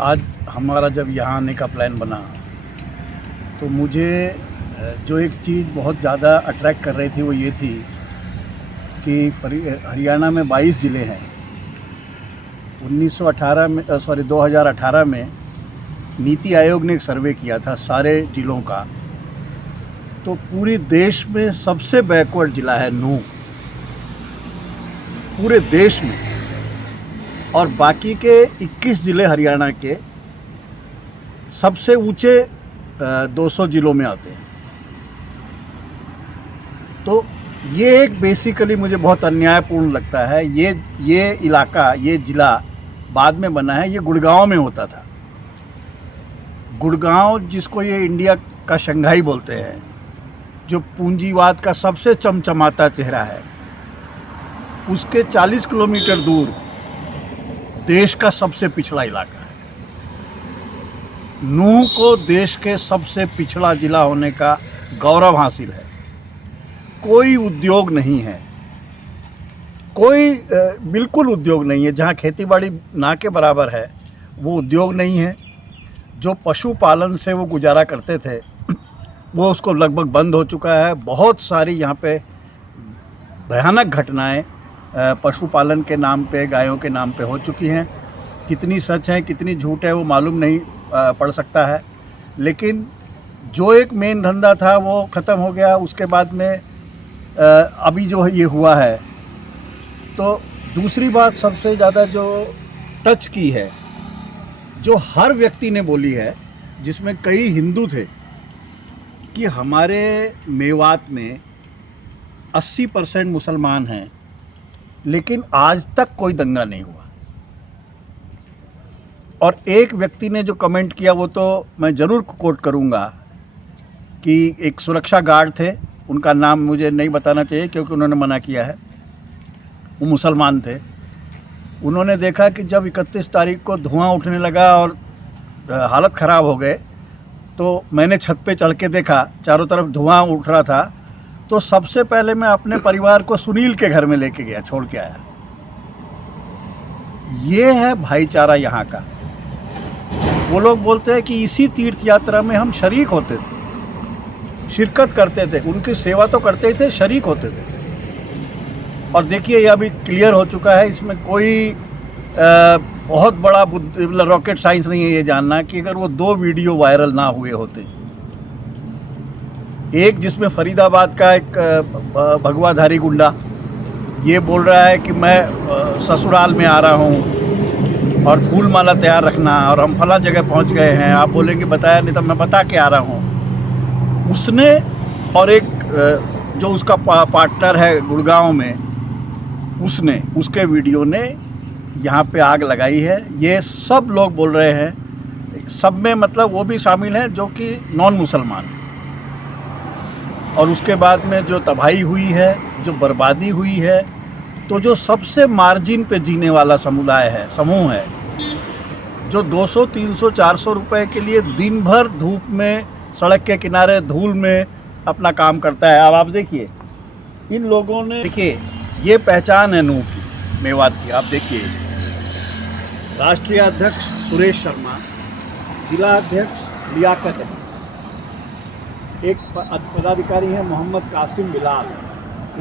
आज हमारा जब यहाँ आने का प्लान बना तो मुझे जो एक चीज़ बहुत ज़्यादा अट्रैक्ट कर रही थी वो ये थी कि हरियाणा में 22 ज़िले हैं। 2018 में नीति आयोग ने एक सर्वे किया था सारे ज़िलों का, तो पूरे देश में सबसे बैकवर्ड ज़िला है नूंह, पूरे देश में। और बाकी के 21 ज़िले हरियाणा के सबसे ऊंचे 200 ज़िलों में आते हैं। तो ये एक बेसिकली मुझे बहुत अन्यायपूर्ण लगता है। ये इलाका, ये ज़िला बाद में बना है, ये गुड़गांव में होता था। गुड़गांव जिसको ये इंडिया का शंघाई बोलते हैं, जो पूंजीवाद का सबसे चमचमाता चेहरा है, उसके 40 किलोमीटर दूर देश का सबसे पिछड़ा इलाका है। नूंह को देश के सबसे पिछड़ा ज़िला होने का गौरव हासिल है। कोई उद्योग नहीं है, कोई बिल्कुल उद्योग नहीं है। जहाँ खेतीबाड़ी ना के बराबर है वो उद्योग नहीं है। जो पशुपालन से वो गुजारा करते थे वो उसको लगभग बंद हो चुका है। बहुत सारी यहाँ पे भयानक घटनाएं पशुपालन के नाम पे, गायों के नाम पे हो चुकी हैं। कितनी सच है कितनी झूठ है वो मालूम नहीं पड़ सकता है, लेकिन जो एक मेन धंधा था वो ख़त्म हो गया। उसके बाद में अभी जो ये हुआ है, तो दूसरी बात सबसे ज़्यादा जो टच की है, जो हर व्यक्ति ने बोली है, जिसमें कई हिंदू थे, कि हमारे मेवात में 80% मुसलमान हैं, लेकिन आज तक कोई दंगा नहीं हुआ। और एक व्यक्ति ने जो कमेंट किया वो तो मैं ज़रूर कोट करूँगा, कि एक सुरक्षा गार्ड थे, उनका नाम मुझे नहीं बताना चाहिए क्योंकि उन्होंने मना किया है, वो मुसलमान थे। उन्होंने देखा कि जब 31 तारीख को धुआं उठने लगा और हालत ख़राब हो गए, तो मैंने छत पे चढ़ के देखा, चारों तरफ धुआं उठ रहा था। तो सबसे पहले मैं अपने परिवार को सुनील के घर में लेके गया, छोड़ के आया। ये है भाईचारा यहाँ का। वो लोग बोलते हैं कि इसी तीर्थ यात्रा में हम शरीक होते थे, शिरकत करते थे, उनकी सेवा तो करते ही थे, शरीक होते थे। और देखिए ये अभी क्लियर हो चुका है। इसमें कोई बहुत बड़ा रॉकेट साइंस नहीं है ये जानना कि अगर वो 2 वीडियो वायरल ना हुए होते, एक जिसमें फरीदाबाद का एक भगवाधारी गुंडा ये बोल रहा है कि मैं ससुराल में आ रहा हूँ और फूल माला तैयार रखना, और हम फला जगह पहुँच गए हैं, आप बोलेंगे बताया नहीं तो मैं बता के आ रहा हूँ। उसने और एक जो उसका पार्टनर है गुड़गांव में, उसने, उसके वीडियो ने यहाँ पे आग लगाई है। ये सब लोग बोल रहे हैं, सब में मतलब वो भी शामिल हैं जो कि नॉन मुसलमान हैं। और उसके बाद में जो तबाही हुई है, जो बर्बादी हुई है, तो जो सबसे मार्जिन पे जीने वाला समुदाय है, समूह है, जो 200, 300, 400 रुपए के लिए दिन भर धूप में, सड़क के किनारे धूल में अपना काम करता है। अब आप देखिए इन लोगों ने, देखिए ये पहचान है नूंह की, मेवात की। आप देखिए राष्ट्रीय अध्यक्ष सुरेश शर्मा, जिला अध्यक्ष लियाकत है, एक पदाधिकारी है मोहम्मद कासिम बिलाल,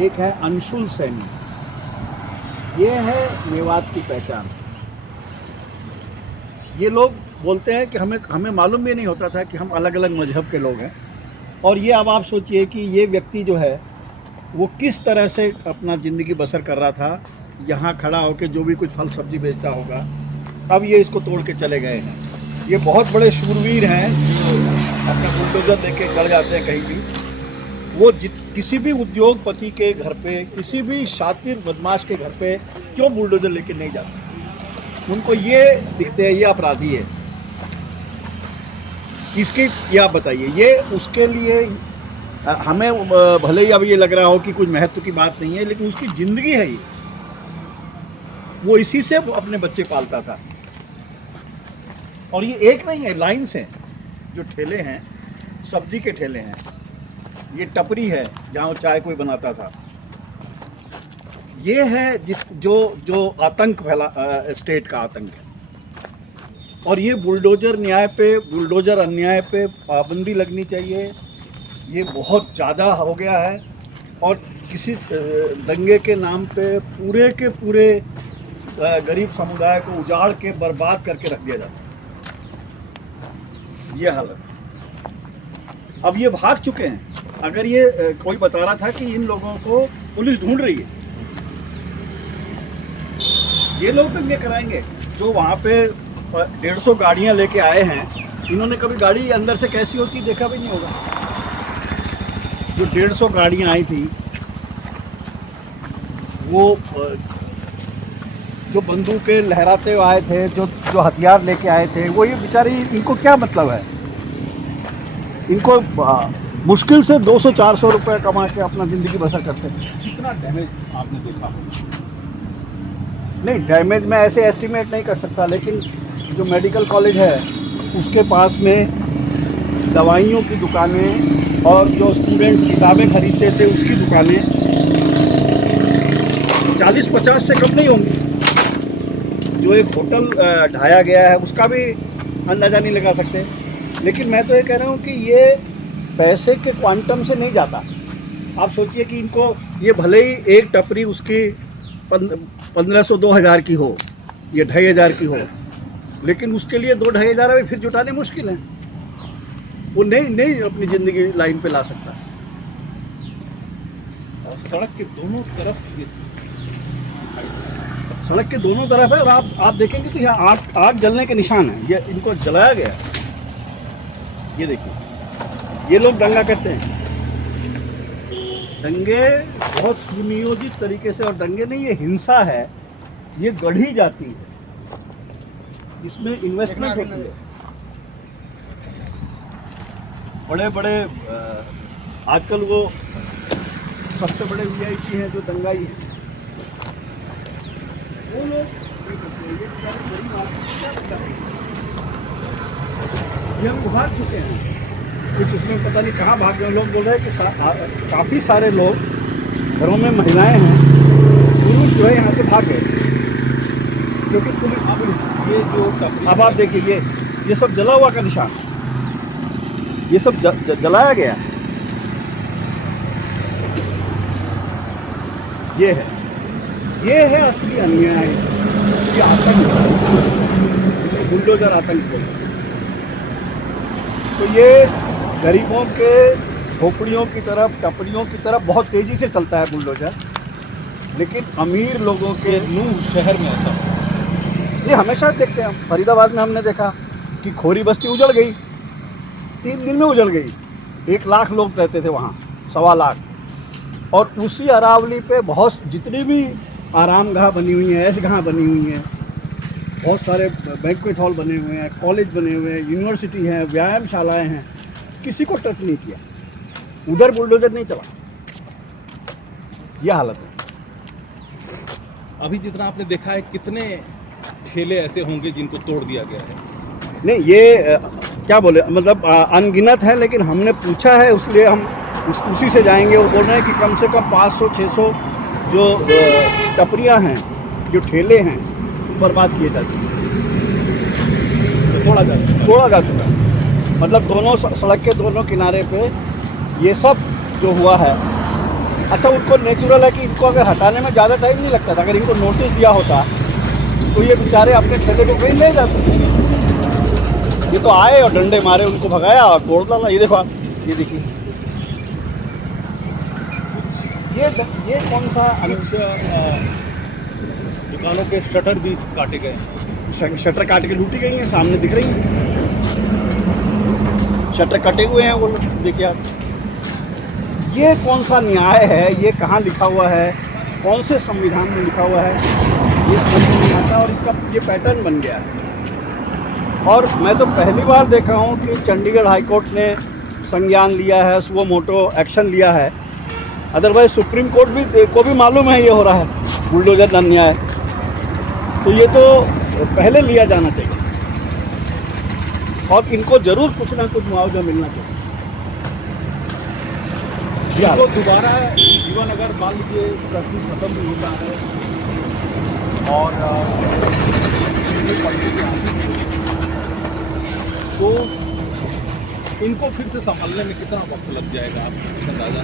एक है अंशुल सैनी। ये है मेवात की पहचान। ये लोग बोलते हैं कि हमें मालूम भी नहीं होता था कि हम अलग अलग मजहब के लोग हैं। और ये अब आप सोचिए कि ये व्यक्ति जो है वो किस तरह से अपना ज़िंदगी बसर कर रहा था, यहाँ खड़ा होकर जो भी कुछ फल सब्जी बेचता होगा। अब ये इसको तोड़ के चले गए हैं। ये बहुत बड़े शूरवीर हैं, अपना बुलडोजर लेके चढ़ जाते हैं कहीं भी। वो किसी भी उद्योगपति के घर पे, किसी भी शातिर बदमाश के घर पे क्यों बुलडोजर लेके नहीं जाते? उनको ये दिखते हैं ये अपराधी है। इसकी ये आप बताइए, ये उसके लिए हमें भले ही अब ये लग रहा हो कि कुछ महत्व की बात नहीं है, लेकिन उसकी ज़िंदगी है ये। वो इसी से वो अपने बच्चे पालता था। और ये एक नहीं है, लाइन्स हैं, जो ठेले हैं, सब्जी के ठेले हैं, ये टपरी है जहाँ चाय कोई बनाता था। ये है जो आतंक फैला, स्टेट का आतंक है। और ये बुलडोज़र अन्याय पे पाबंदी लगनी चाहिए। ये बहुत ज़्यादा हो गया है और किसी दंगे के नाम पे पूरे के पूरे गरीब समुदाय को उजाड़ के बर्बाद करके रख दिया जाता है। ये हालत है। अब ये भाग चुके हैं। अगर ये कोई बता रहा था कि इन लोगों को पुलिस ढूंढ रही है, ये लोग दंगे कराएंगे। जो वहाँ पे 150 गाड़ियाँ लेके आए हैं, इन्होंने कभी गाड़ी अंदर से कैसी होती देखा भी नहीं होगा। जो 150 गाड़ियाँ आई थी, वो जो बंदूकें लहराते हुए आए थे, जो हथियार लेके आए थे, वो ये बेचारे, इनको क्या मतलब है? इनको मुश्किल से 200-400 रुपये कमा के अपना ज़िंदगी बसर करते हैं। कितना डैमेज आपने देखा? नहीं, डैमेज मैं ऐसे एस्टिमेट नहीं कर सकता, लेकिन जो मेडिकल कॉलेज है उसके पास में दवाइयों की दुकानें और जो स्टूडेंट्स किताबें खरीदते थे उसकी दुकानें 40-50 से कम नहीं होंगी। जो एक होटल ढाया गया है उसका भी अंदाज़ा नहीं लगा सकते। लेकिन मैं तो ये कह रहा हूँ कि ये पैसे के क्वांटम से नहीं जाता। आप सोचिए कि इनको, ये भले ही एक टपरी उसकी 1500-2000 की हो, ये 2500 की हो, लेकिन उसके लिए 2-2500 अभी फिर जुटाने मुश्किल हैं। वो नहीं अपनी ज़िंदगी लाइन पे ला सकता। सड़क के दोनों तरफ सड़क के दोनों तरफ है और आप देखेंगे तो यहाँ आग जलने के निशान हैं। ये इनको जलाया गया है। ये देखिए, ये लोग दंगा करते हैं। दंगे बहुत सुनियोजित तरीके से, और दंगे नहीं, ये हिंसा है, ये गढ़ी जाती है, इसमें इन्वेस्टमेंट होती है। बड़े बड़े आजकल वो सबसे बड़े VIP हैं जो दंगाई हैं, वो लोग ये हम भाग चुके हैं। कुछ इसमें पता नहीं कहाँ भाग गए। लोग बोल रहे हैं कि काफ़ी सारे लोग, घरों में महिलाएं हैं, पुरुष जो है यहाँ से भाग गए, क्योंकि पुलिस। अब ये जो अब आप देखिए, ये सब जला हुआ का निशान, ये सब जलाया गया। ये है असली अन्याय, ये आतंक, जिसे बुलडोजर आतंक बोलते हैं। तो ये गरीबों के झोपड़ियों की तरफ, टपरियों की तरफ बहुत तेज़ी से चलता है बुलडोजर, लेकिन अमीर लोगों के नूह शहर में ऐसा ये हमेशा देखते हैं। फरीदाबाद में हमने देखा कि खोरी बस्ती उजड़ गई, 3 दिन में उजड़ गई। 1 लाख लोग रहते थे वहाँ, 1.25 लाख। और उसी अरावली पे बहुत जितनी भी आरामगाह बनी हुई हैं, ऐशगाह बनी हुई हैं, बहुत सारे बैंक्वेट हॉल बने हुए हैं, कॉलेज बने हुए हैं, यूनिवर्सिटी है, व्यायामशालाएं हैं, किसी को टच नहीं किया। उधर बुलडोजर नहीं चला। यह हालत है। अभी जितना आपने देखा है, कितने ठेले ऐसे होंगे जिनको तोड़ दिया गया है? नहीं, ये क्या बोले, मतलब अनगिनत है, लेकिन हमने पूछा है, इसलिए हम उसी से जाएंगे। वो बोल रहे हैं कि कम से कम 500-600 जो टपरियाँ हैं, जो ठेले हैं, बर्बाद किए जा चुके हैं, तोड़ा जा चुका है। मतलब दोनों सड़क के दोनों किनारे पे ये सब जो हुआ है। अच्छा, उनको नेचुरल है कि इनको अगर हटाने में ज़्यादा टाइम नहीं लगता था। अगर इनको नोटिस दिया होता तो ये बेचारे अपने ठेले को कहीं ले जाते। ये तो आए और डंडे मारे, उनको भगाया और तोड़ डाला। ये देखो आप, ये देखिए, ये कौन सा दुकानों के शटर भी काटे गए, शटर काट के लूटी गई हैं, सामने दिख रही हैं, शटर कटे हुए हैं वो। देखिए आप, ये कौन सा न्याय है? ये कहाँ लिखा हुआ है? कौन से संविधान में लिखा हुआ है? ये समझ नहीं आता। और इसका ये पैटर्न बन गया है। और मैं तो पहली बार देखा हूँ कि चंडीगढ़ हाई कोर्ट ने संज्ञान लिया है, सुओ मोटो एक्शन लिया है। अदरवाइज सुप्रीम कोर्ट को भी मालूम है ये हो रहा है बुलडोजर अन्याय। तो ये तो पहले लिया जाना चाहिए और इनको ज़रूर कुछ ना कुछ मुआवजा मिलना चाहिए। तो दोबारा जीवन अगर मान लीजिए कर्फ्यू खत्म भी होता है और तो इनको फिर से संभालने में कितना वक्त लग जाएगा, आपको कुछ अंदाजा?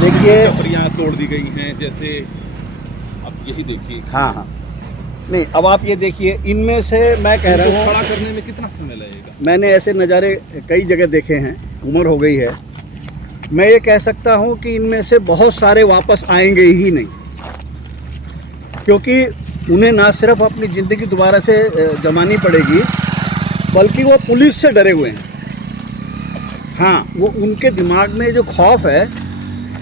देखिए, टपरियाँ तोड़ दी गई हैं, जैसे अब यही देखिए, हाँ हाँ, नहीं अब आप ये देखिए, इनमें से मैं कह इनको रहा खड़ा हूँ, करने में कितना समय लगेगा? मैंने ऐसे नज़ारे कई जगह देखे हैं, उम्र हो गई है, मैं ये कह सकता हूँ कि इनमें से बहुत सारे वापस आएंगे ही नहीं, क्योंकि उन्हें ना सिर्फ अपनी ज़िंदगी दोबारा से जमानी पड़ेगी, बल्कि वो पुलिस से डरे हुए हैं। हाँ, वो उनके दिमाग में जो खौफ है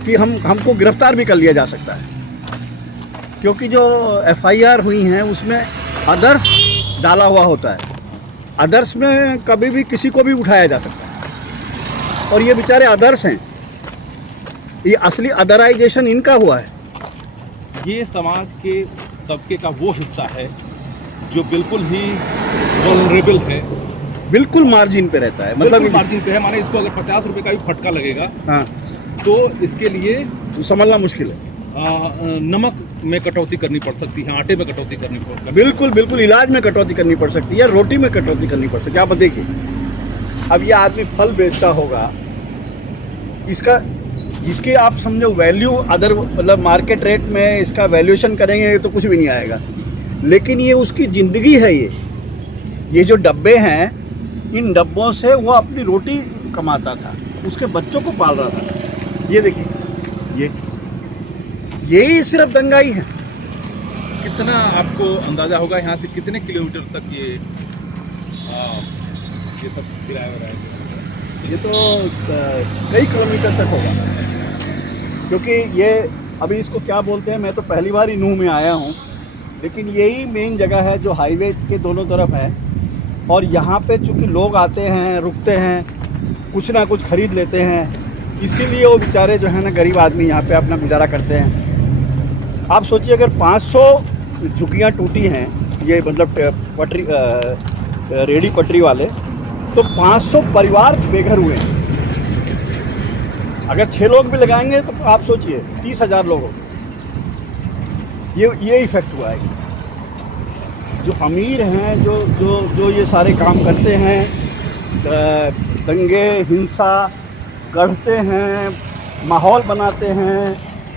कि हमको गिरफ्तार भी कर लिया जा सकता है, क्योंकि जो एफआईआर हुई हैं उसमें अदर्स डाला हुआ होता है। अदर्स में कभी भी किसी को भी उठाया जा सकता है, और ये बेचारे अदर्स हैं, ये असली अदराइजेशन इनका हुआ है। ये समाज के तबके का वो हिस्सा है जो बिल्कुल ही वल्नरेबल है, बिल्कुल मार्जिन पे रहता है, मतलब मतलब मार्जिन पे है। माने इसको अगर 50 रुपए का भी फटका लगेगा, हाँ, तो इसके लिए संभलना मुश्किल है। नमक में कटौती करनी पड़ सकती है, आटे में कटौती करनी पड़ सकती है। बिल्कुल बिल्कुल, इलाज में कटौती करनी पड़ सकती है, रोटी में कटौती करनी पड़ सकती है। आप देखिए, अब ये आदमी फल बेचता होगा, इसका जिसके आप समझो वैल्यू अदर मतलब मार्केट रेट में इसका वैल्यूएशन करेंगे तो कुछ भी नहीं आएगा, लेकिन ये उसकी ज़िंदगी है। ये जो डब्बे हैं, इन डब्बों से वो अपनी रोटी कमाता था, उसके बच्चों को पाल रहा था। ये देखिए, यही सिर्फ दंगाई है। कितना आपको अंदाजा होगा यहाँ से कितने किलोमीटर तक ये सब किराया हो रहा है? ये तो कई किलोमीटर तक होगा, क्योंकि ये अभी इसको क्या बोलते हैं, मैं तो पहली बार ही नूह में आया हूँ, लेकिन यही मेन जगह है जो हाईवे के दोनों तरफ है, और यहाँ पे चूँकि लोग आते हैं, रुकते हैं, कुछ ना कुछ खरीद लेते हैं, इसीलिए वो बेचारे जो है ना गरीब आदमी यहाँ पे अपना गुजारा करते हैं। आप सोचिए, अगर 500 झुग्गियाँ टूटी हैं, ये मतलब पटरी रेडी पटरी वाले, तो 500 परिवार बेघर हुए हैं। अगर 6 लोग भी लगाएंगे तो आप सोचिए 30,000 लोग हो। ये इफेक्ट हुआ है। जो अमीर हैं, जो ये सारे काम करते हैं, दंगे हिंसा गढ़ते हैं, माहौल बनाते हैं,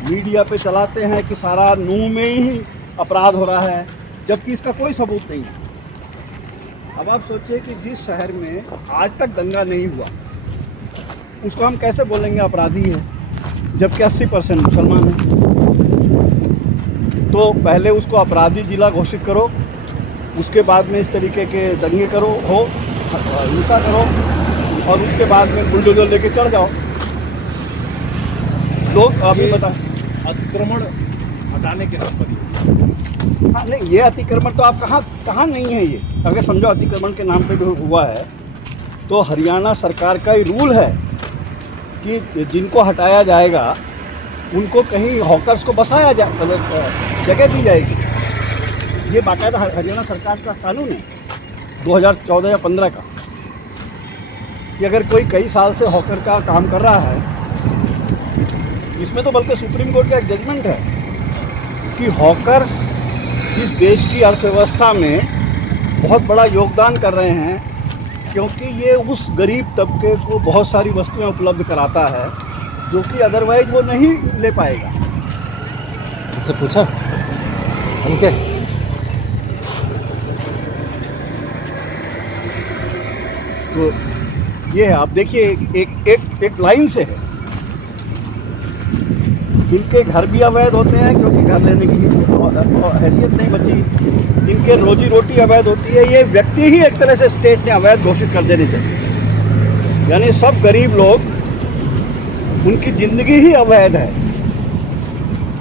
मीडिया पे चलाते हैं कि सारा नूह में ही अपराध हो रहा है, जबकि इसका कोई सबूत नहीं है। अब आप सोचिए कि जिस शहर में आज तक दंगा नहीं हुआ, उसको हम कैसे बोलेंगे अपराधी है, जबकि 80% मुसलमान हैं। तो पहले उसको अपराधी जिला घोषित करो, उसके बाद में इस तरीके के दंगे करो, हिंसा करो, और उसके बाद में बुलडोजर लेके चढ़ जाओ। लोग अभी बता अतिक्रमण हटाने के नाम पर हाँ, नहीं, ये अतिक्रमण तो आप कहाँ नहीं है। ये अगर समझो अतिक्रमण के नाम पे भी हुआ है, तो हरियाणा सरकार का ही रूल है कि जिनको हटाया जाएगा उनको कहीं हॉकर्स को बसाया जाए, मतलब जगह दी जाएगी। ये बाकायदा हरियाणा सरकार का कानून है 2014 या 15 का, कि अगर कोई कई साल से हॉकर का काम कर रहा है, इसमें तो बल्कि सुप्रीम कोर्ट का एक जजमेंट है कि हॉकर इस देश की अर्थव्यवस्था में बहुत बड़ा योगदान कर रहे हैं, क्योंकि ये उस गरीब तबके को बहुत सारी वस्तुएं उपलब्ध कराता है जो कि अदरवाइज वो नहीं ले पाएगा। उससे पूछा उनके तो ये है, आप देखिए, एक लाइन से है। इनके घर भी अवैध होते हैं, क्योंकि घर लेने की हैसियत नहीं बची। इनके रोजी रोटी अवैध होती है। ये व्यक्ति ही एक तरह से स्टेट ने अवैध घोषित कर देने चाहिए, यानी सब गरीब लोग, उनकी ज़िंदगी ही अवैध है।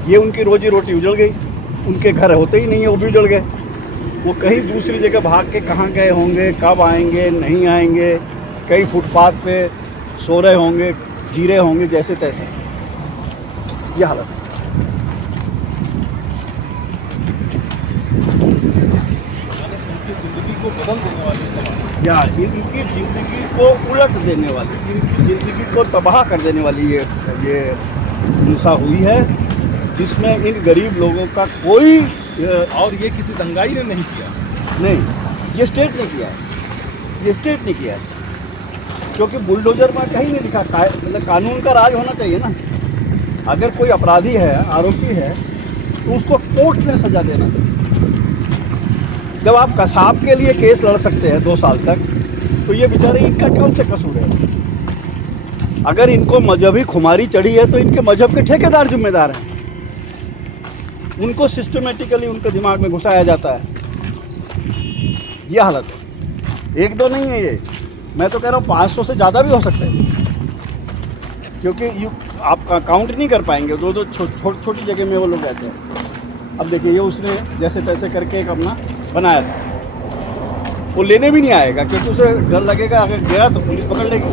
ये उनकी रोजी रोटी उजड़ गई, उनके घर होते ही नहीं है, वो भी उजड़ गए। वो कहीं दूसरी जगह भाग के कहाँ गए होंगे, कब आएंगे, नहीं आएंगे, कई फुटपाथ पे सो रहे होंगे, जी रहे होंगे जैसे तैसे। ये हालत है। उनकी जिंदगी को बदल देने वाली समाज, या इनकी ज़िंदगी को उलट देने वाली, इनकी ज़िंदगी को तबाह कर देने वाली ये हिंसा हुई है, जिसमें इन गरीब लोगों का कोई और ये किसी दंगाई ने नहीं किया। नहीं, ये स्टेट ने किया है। रजिस्ट्रेट नहीं किया है, क्योंकि बुलडोजर में कहीं नहीं लिखा मतलब कानून का राज होना चाहिए ना। अगर कोई अपराधी है, आरोपी है, तो उसको कोर्ट में सजा देना चाहिए। जब आप कसाब के लिए केस लड़ सकते हैं 2 साल तक, तो ये बेचारे इनका कौन से कसूर है? अगर इनको मजहबी खुमारी चढ़ी है तो इनके मजहब के ठेकेदार जिम्मेदार हैं। उनको सिस्टमेटिकली उनके दिमाग में घुसाया जाता है। ये हालत है, 1-2 नहीं है ये, मैं तो कह रहा हूँ 500 से ज़्यादा भी हो सकते हैं, क्योंकि आप काउंट नहीं कर पाएंगे। 2-2 छोटी जगह में वो लोग रहते हैं। अब देखिए, ये उसने जैसे तैसे करके एक अपना बनाया था, वो लेने भी नहीं आएगा, क्योंकि उसे डर लगेगा अगर गया तो पुलिस पकड़ लेगी।